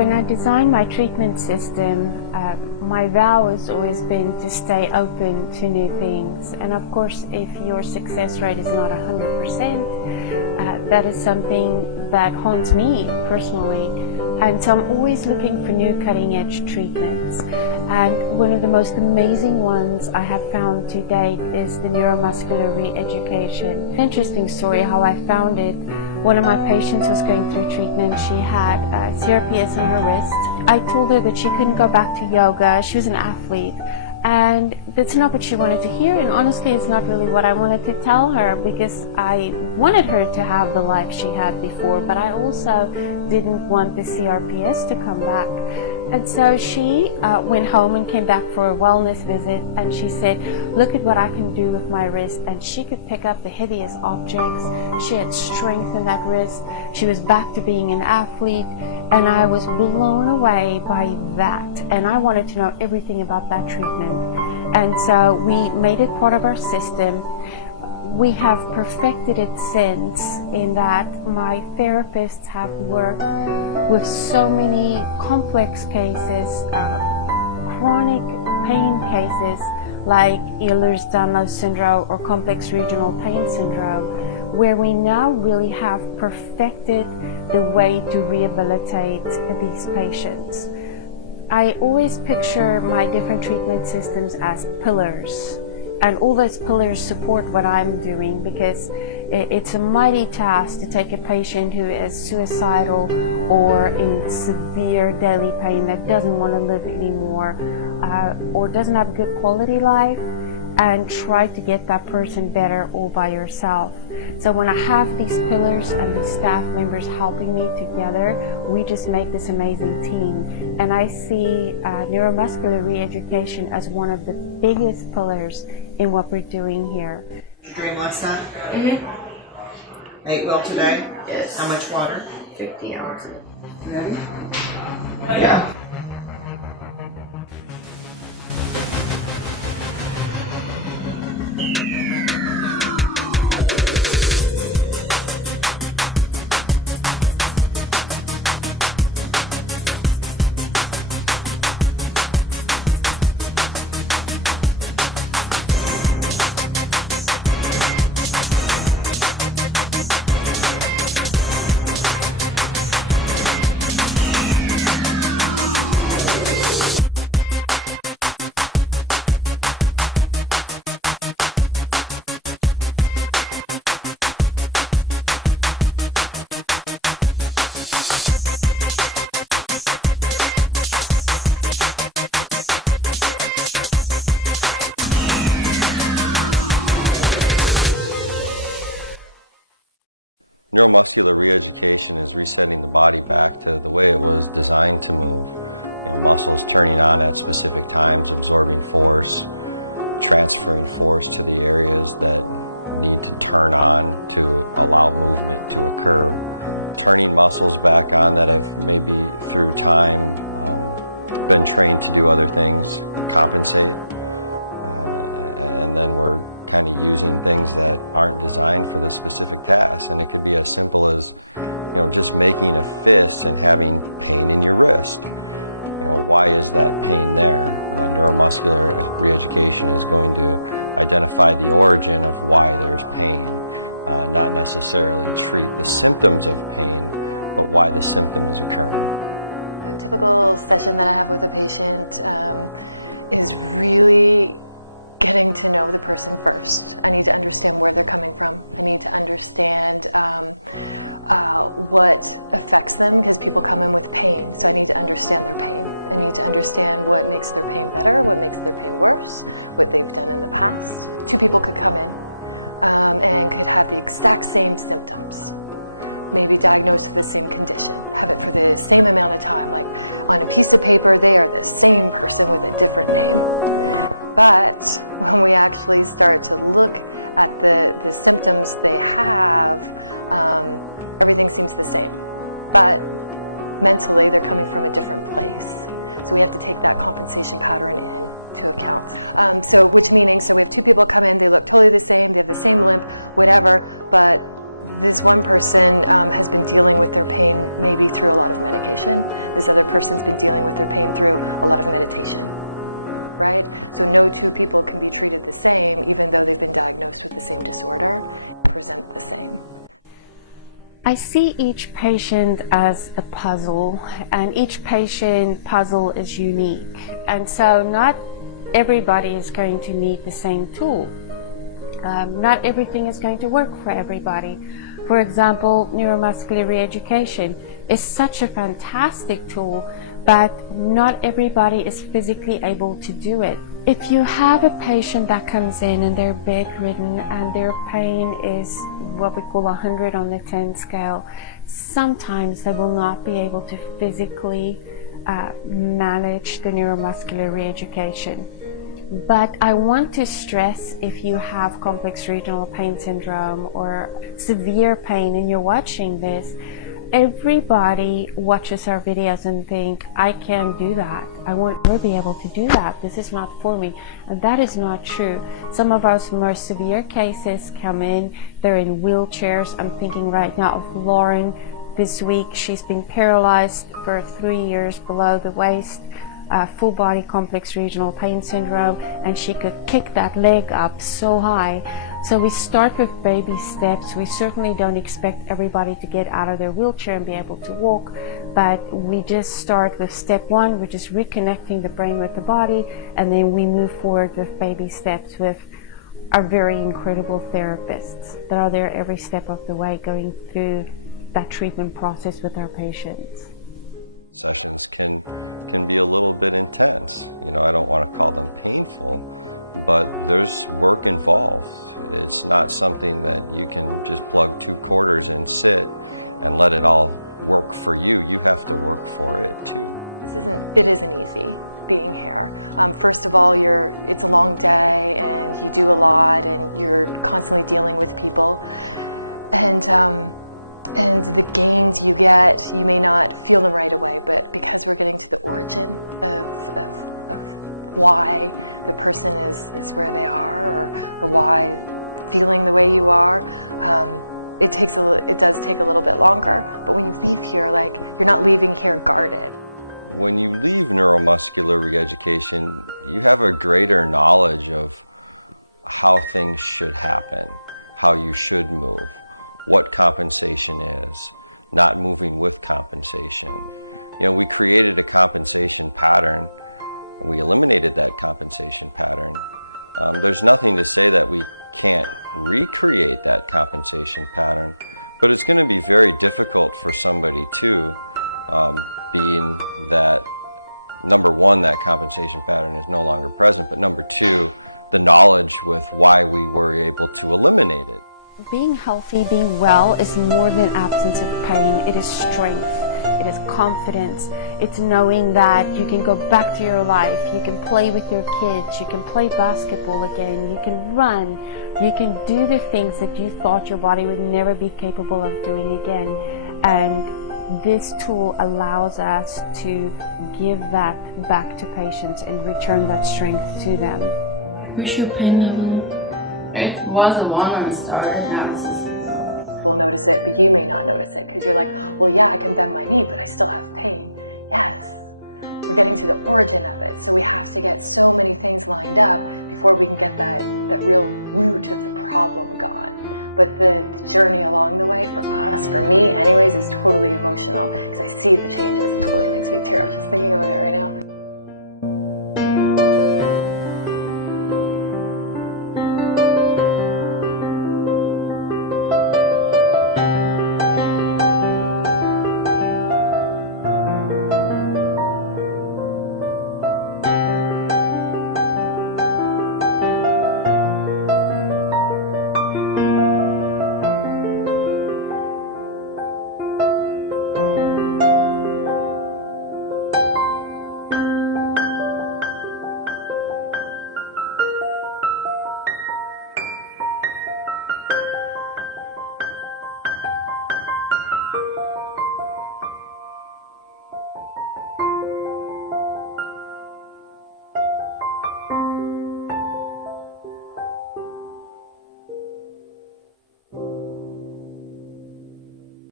When I designed my treatment system, my vow has always been to stay open to new things. And of course, if your success rate is not 100%, that is something that haunts me personally. And so I'm always looking for new cutting-edge treatments. And one of the most amazing ones I have found to date is the Neuromuscular ReEducation. Interesting story how I found it. One of my patients was going through treatment. She had CRPS in her wrist. I told her that she couldn't go back to yoga. She was an athlete. And that's not what she wanted to hear. And honestly, it's not really what I wanted to tell her, because I wanted her to have the life she had before, but I also didn't want the CRPS to come back. And so she went home and came back for a wellness visit, and she said, look at what I can do with my wrist. And she could pick up the heaviest objects. She had strength in that wrist. She was back to being an athlete, and I was blown away by that. And I wanted to know everything about that treatment. And so we made it part of our system. We have perfected it since, in that my therapists have worked with so many complex cases, chronic pain cases like Ehlers-DanlosSyndrome or complex regional pain syndrome, where we now really have perfected the way to rehabilitate these patients. I always picture my different treatment systems as pillars. And all those pillars support what I'm doing, because it's a mighty task to take a patient who is suicidal or in severe daily pain that doesn't want to live anymore, or doesn't have a good quality life, and try to get that person better all by yourself. So when I have these pillars and these staff members helping me together, we just make this amazing team. And I see neuromuscular re-education as one of the biggest pillars in what we're doing here. Did you drink last night? Mm-hmm. Ate well today? Yes. How much water? 50 ounces. Ready? Yeah. Neuromuscular re-education is resetting the body back to the way it was designed to move. Muscles turning on at specific times, absorbing force, transferring force to the areas that need to turn on to allow movement to occur. Turning muscles back on that have maybe through time been trained to do other things, compensate, and then we're kind of using things that aren't designed for the specific task. And it could be as simple as, just making a fist and having pain in your wrist. Why is that pain there? Neuromuscular re-education is going to identify the origin of why there's pain, not necessarily treat the symptoms of pain, but why the symptom is occurring. A typical session that I have with a patient is really getting to know the person first. I need to understand where they're coming from. I need to understand what affects them, because people come in with pain, so I need to understand their pain. I need to understand what makes their pain better, what makes their pain worse, what they've done in the past. Two people could come in and could have the exact same symptoms, maybe diagnosed with the same condition, have it for the same amount of time, like on a piece of paper they are the same person with a different name. But when we actually start to look at the symptoms they have, everything seems the same. But mentally, they're coming from a different place. So we have to take that compensation pattern into account. So we have two people come in, they look totally the same, they have the same limp, whatever, but This one person has been dealing with their pain maybe through a lot of medication. This other person's been dealing with their pain through a lot of meditation, right? So no two people can be treated the same even though they've been diagnosed with the same disorder, present the same. I see each patient as a puzzle, and each patient puzzle is unique. And so not everybody is going to need the same tool. Not everything is going to work for everybody. For example, neuromuscular reeducation is such a fantastic tool, but not everybody is physically able to do it. If you have a patient that comes in and they're bedridden and their pain is what we call 100 on the 10 scale, sometimes they will not be able to physically manage the neuromuscular reeducation. But I want to stress, if you have complex regional pain syndrome or severe pain and you're watching this, everybody watches our videos and think, I can't do that. I won't ever be able to do that. This is not for me. And that is not true. Some of our more severe cases come in, they're in wheelchairs. I'm thinking right now of Lauren. This week she's been paralyzed for 3 years below the waist. Full body complex regional pain syndrome, and she could kick that leg up so high. So we start with baby steps. We certainly don't expect everybody to get out of their wheelchair and be able to walk, but we just start with step 1, which is reconnecting the brain with the body, and then we move forward with baby steps with our very incredible therapists that are there every step of the way going through that treatment process with our patients. Sessions can be a little bit intense. You know, I don't want to call them painful, but there's work involved. It's not something that you can just plug 2 quarters and sit and let it all work for you. You have to work for it too. It isn't easy being here. First of all, it's a long day and you do a lot and you're constantly dealing with people. And the gains you get, you may not feel them right away, but because we're getting to the origin of why the person is where they are, or why feeling the way you are, it does take a little bit longer. But when you leave here, like, you're not leaving here guarded. When you leave neuromuscular reeducation, you have a greater knowledge of how things should happen, how you should move, what compensation is, not moving with compensation. You know, we created a compensation pattern, and we eliminated that compensation pattern. There's nothing to say that we can't recreate that compensation pattern, but it's going to be very difficult for somebody too, being that, number 1, that compensation pattern is no longer present, but number 2, the knowledge with why we were able to eliminate it. Being healthy, being well, is more than absence of pain. It is strength. It is confidence. It's knowing that you can go back to your life. You can play with your kids. You can play basketball again. You can run. You can do the things that you thought your body would never be capable of doing again. And this tool allows us to give that back to patients and return that strength to them. What's your pain level? It was a 1 when it started, now it's a 6. We'll notice it, but you may not notice it because you're like, well, yeah, I can bend my knee, but I still have pain. Yes, we're getting to the origin of it. So we have to get so many things lined up before we can get that real root of the problem gone. But the journey along the way for us, for me anyways, is totally emotional because I see the changes. It totally makes me tear up just thinking about it right now.